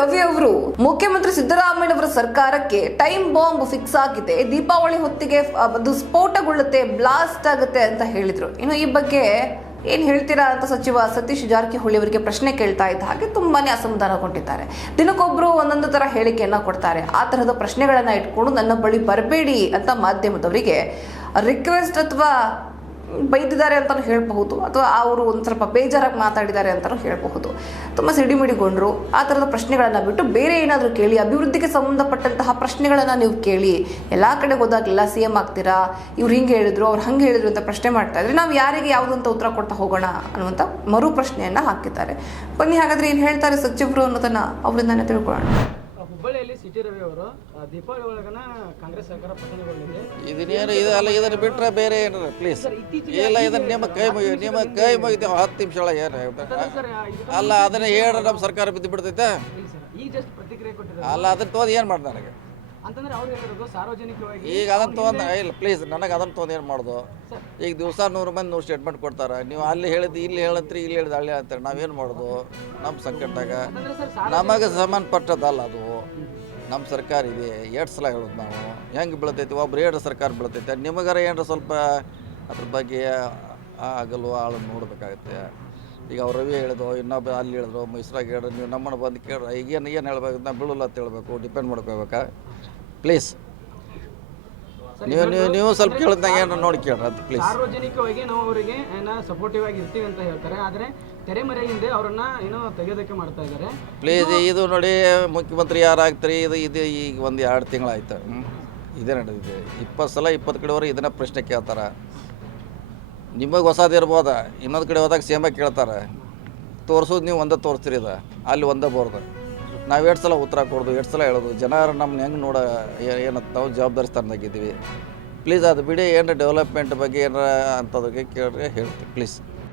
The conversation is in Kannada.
ರವಿ ಅವರು, ಮುಖ್ಯಮಂತ್ರಿ ಸಿದ್ದರಾಮಯ್ಯನವರ ಸರ್ಕಾರಕ್ಕೆ ಟೈಮ್ ಬಾಂಬ್ ಫಿಕ್ಸ್ ಆಗಿದೆ. ದೀಪಾವಳಿ ಹೊತ್ತಿಗೆ ಅದು ಸ್ಫೋಟಗೊಳ್ಳುತ್ತೆ, ಬ್ಲಾಸ್ಟ್ ಆಗುತ್ತೆ ಅಂತ ಹೇಳಿದ್ರು. ಇನ್ನು ಈ ಬಗ್ಗೆ ಏನ್ ಹೇಳ್ತೀರಾ ಅಂತ ಸಚಿವ ಸತೀಶ್ ಜಾರಕಿಹೊಳಿ ಅವರಿಗೆ ಪ್ರಶ್ನೆ ಕೇಳ್ತಾ ಇದ್ದ ಹಾಗೆ ತುಂಬಾನೇ ಅಸಮಾಧಾನಗೊಂಡಿದ್ದಾರೆ. ದಿನಕ್ಕೊಬ್ರು ಒಂದೊಂದು ತರ ಹೇಳಿಕೆಯನ್ನ ಕೊಡ್ತಾರೆ. ಆ ತರಹದ ಪ್ರಶ್ನೆಗಳನ್ನ ಇಟ್ಕೊಂಡು ನನ್ನ ಬಳಿ ಬರಬೇಡಿ ಅಂತ ಮಾಧ್ಯಮದವರಿಗೆ ರಿಕ್ವೆಸ್ಟ್ ಅಥವಾ ಬೈದಿದ್ದಾರೆ ಅಂತಲೂ ಹೇಳಬಹುದು. ಅಥವಾ ಅವರು ಒಂದು ಸ್ವಲ್ಪ ಬೇಜಾರಾಗಿ ಮಾತಾಡಿದ್ದಾರೆ ಅಂತಲೂ ಹೇಳಬಹುದು. ತುಂಬ ಸಿಡಿಮಿಡಿಗೊಂಡರು. ಆ ಥರದ ಪ್ರಶ್ನೆಗಳನ್ನು ಬಿಟ್ಟು ಬೇರೆ ಏನಾದರೂ ಕೇಳಿ, ಅಭಿವೃದ್ಧಿಗೆ ಸಂಬಂಧಪಟ್ಟಂತಹ ಪ್ರಶ್ನೆಗಳನ್ನು ನೀವು ಕೇಳಿ, ಎಲ್ಲ ಕಡೆ ಹೋದಾಗಲೆಲ್ಲ ಸಿ ಎಂ ಆಗ್ತೀರಾ? ಇವ್ರು ಹಿಂಗೆ ಹೇಳಿದ್ರು, ಅವ್ರು ಹಂಗೆ ಹೇಳಿದ್ರು ಅಂತ ಪ್ರಶ್ನೆ ಮಾಡ್ತಾ ಇದ್ರೆ ನಾವು ಯಾರಿಗೆ ಯಾವುದು ಅಂತ ಉತ್ತರ ಕೊಡ್ತಾ ಹೋಗೋಣ ಅನ್ನುವಂಥ ಮರು ಪ್ರಶ್ನೆಯನ್ನು ಹಾಕಿದ್ದಾರೆ. ಬನ್ನಿ, ಹಾಗಾದರೆ ಏನು ಹೇಳ್ತಾರೆ ಸಚಿವರು ಅನ್ನೋದನ್ನು ಅವರಿಂದಾನೆ ತಿಳ್ಕೊಳ್ಳೋಣ ಹುಬ್ಬಳ್ಳಿಯಲ್ಲಿ ಸಿಟಿ ರವಿ ಅವರು ದೀಪಾವಳಿ ಒಳಗನ ಕಾಂಗ್ರೆಸ್ ಸರ್ಕಾರ ಪತನಗೊಂಡಿದೆ ಇದನ್ನೇನು ಇದನ್ನು ಬಿಟ್ಟರೆ ಬೇರೆ ಏನಾರ ಪ್ಲೀಸ್ ಇಲ್ಲ ಇದನ್ನು ನಿಮ್ಮ ಕೈ ಮುಗಿ ನಿಮ್ಮ ಕೈ ಮುಗಿತೇವೆ ಹತ್ತು ನಿಮಿಷ ಒಳಗೆ ಏನು ಅಲ್ಲ ಅದನ್ನ ಹೇಳ ನಮ್ಮ ಸರ್ಕಾರ ಬಿದ್ದು ಬಿಡ್ತೈತೆ? ಅಲ್ಲ ಅದನ್ನ ತೋದ್ ಏನು ಮಾಡ್ದೆ ನನಗೆ? ಅಂತಂದ್ರೆ ಅವ್ರು ಹೇಳಿರೋದು ಸಾರ್ವಜನಿಕವಾಗಿ ಈಗ ಅದನ್ನು ತೊಗೊಂಡು ಇಲ್ಲ ಪ್ಲೀಸ್ ನನಗೆ ಅದನ್ನು ತೊಗೊಂಡು ಏನು ಮಾಡೋದು? ಈಗ ದಿವಸ ನೂರು ಮಂದಿ ನೂರು ಸ್ಟೇಟ್ಮೆಂಟ್ ಕೊಡ್ತಾರೆ. ನೀವು ಅಲ್ಲಿ ಹೇಳಿದ್ದು ಇಲ್ಲಿ ಹೇಳತ್ರಿ ಇಲ್ಲಿ ಹೇಳಿದ ಅಲ್ಲಿ ಹೇಳ್ತಾರೆ ನಾವೇನು ಮಾಡೋದು? ನಮ್ಮ ಸಂಕಟದಾಗ. ನಮಗೆ ಸಂಬಂಧಪಟ್ಟದಲ್ಲ ಅದು. ನಮ್ಮ ಸರ್ಕಾರ ಇದೆ ಎರಡು ಸಲ ಹೇಳೋದು ನಾವು. ಹೆಂಗೆ ಬೀಳ್ತೈತಿ? ಒಬ್ರು ಎರಡು ಸರ್ಕಾರ ಬೀಳ್ತೈತೆ. ನಿಮಗಾರ ಏನಾರ ಸ್ವಲ್ಪ ಅದ್ರ ಬಗ್ಗೆ ಆಗಲು ಆಳು ನೋಡ್ಬೇಕಾಗತ್ತೆ. ಈಗ ಅವ್ರು ರವಿ ಹೇಳಿದ್ರು ಇನ್ನೊಬ್ಬ ಅಲ್ಲಿ ಹೇಳಿದ್ರು ಮೈಸೂರಾಗ ಹೇಳಿದ್ರು ನೀವು ನಮ್ಮನ್ನು ಬಂದು ಕೇಳ್ರಿ. ಈಗೇನು ಏನು ಹೇಳ್ಬೇಕು ನಾ ಬೀಳಲ್ಲ ಅಂತ ಹೇಳ್ಬೇಕು ಡಿಪೆಂಡ್ ಮಾಡ್ಕೋಬೇಕಾ? ಪ್ಲೀಸ್ ನೀವು ನೀವು ನೀವು ಸ್ವಲ್ಪ ಕೇಳಿದಂಗೆ ಏನು ನೋಡಿ ಕೇಳ್ರಿ ಅದು ಪ್ಲೀಸ್ ಸಾರ್ವಜನಿಕವಾಗಿ ನಾವು ಅವರಿಗೆ ಏನೋ ಸಪೋರ್ಟಿವ್ ಆಗಿ ಇರ್ತೀವಿ ಅಂತ ಹೇಳ್ತಾರೆ. ಆದರೆ ತೆರೆಮರೆ ಹಿಂದೆ ಅವರನ್ನ ಏನೋ ತೆಗೆಯೋದಕ್ಕೆ ಮಾಡ್ತಾ ಇದ್ದಾರೆ. ಪ್ಲೀಸ್ ಇದು ನೋಡಿ ಮುಖ್ಯಮಂತ್ರಿ ಯಾರಾಗ್ತೀರಿ? ಇದು ಇದು ಈಗ ಒಂದು ಎರಡು ತಿಂಗಳಾಯ್ತು. ಇದೇ ನಡೆದಿದೆ. ಇಪ್ಪತ್ತು ಸಲ ಇಪ್ಪತ್ತು ಕಡೆವರೆಗೆ ಇದನ್ನ ಪ್ರಶ್ನೆ ಕೇಳ್ತಾರೆ. ನಿಮಗೆ ಹೊಸದು ಇರ್ಬೋದು, ಇನ್ನೊಂದು ಕಡೆ ಹೋದಾಗ ಸೇಮ ಕೇಳ್ತಾರೆ. ತೋರಿಸೋದು ನೀವು ಒಂದೇ ತೋರಿಸ್ತೀರಿ ಇದು, ಅಲ್ಲಿ ಒಂದೇ ಬೋರ್ದು ನಾವು ಎರಡು ಸಲ ಉತ್ತರ ಕೊಡೋದು, ಎರಡು ಸಲ ಹೇಳೋದು ಜನರು ನಮ್ಮನ್ನ ಹೆಂಗೆ ನೋಡ ಏನಂತ ನಾವು ಜವಾಬ್ದಾರಿ ಸ್ಥಾನದಾಗಿದ್ದೀವಿ ಪ್ಲೀಸ್ ಅದು ಬಿಡಿ, ಏನು ಡೆವಲಪ್ಮೆಂಟ್ ಬಗ್ಗೆ ಏನಾರ ಅಂಥದಕ್ಕೆ ಕೇಳಿರಿ, ಹೇಳ್ತೀವಿ ಪ್ಲೀಸ್